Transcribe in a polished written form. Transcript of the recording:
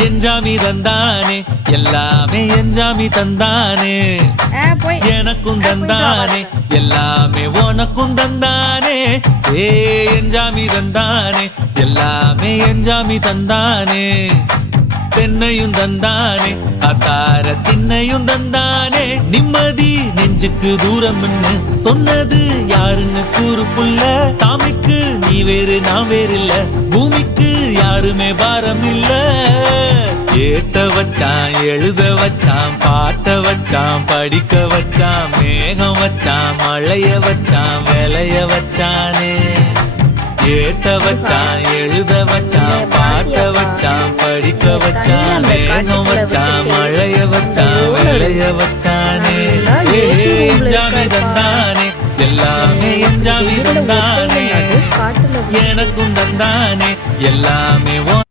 எஞ்சாமி தந்தானே எல்லாமே எஞ்சாமி தந்தானே எனக்கும் தந்தானே எல்லாமே உனக்கும் தந்தானே ஏ எஞ்சாமி தந்தானே எல்லாமே எஞ்சாமி தந்தானே தென்னையும் தந்தானே அத்தார திண்ணையும் தந்தானே நிம்மதி நெஞ்சுக்கு தூரம் சொன்னது யாருன்னு கூறு புள்ள சாமிக்கு நீ வேறு நான் வேறு இல்ல பூமிக்கு யாருமே பாரம் இல்ல ஏத்த வச்சான் எழுத வச்சான் பாட்ட வச்சான் படிக்க வச்சான் மேகம் வச்சான் மழைய வச்சான் விளைய வச்சானே ஏத்த வச்சான் எழுத வச்சான் பாட்ட வச்சான் படிக்க வச்சான் மேகம் வச்சான் மழைய வச்சான் விளைய வச்சானே எஞ்சாமி தந்தானே எல்லாமே எஞ்சாமி தந்தானே எனக்கும் தந்தானே எல்லாமே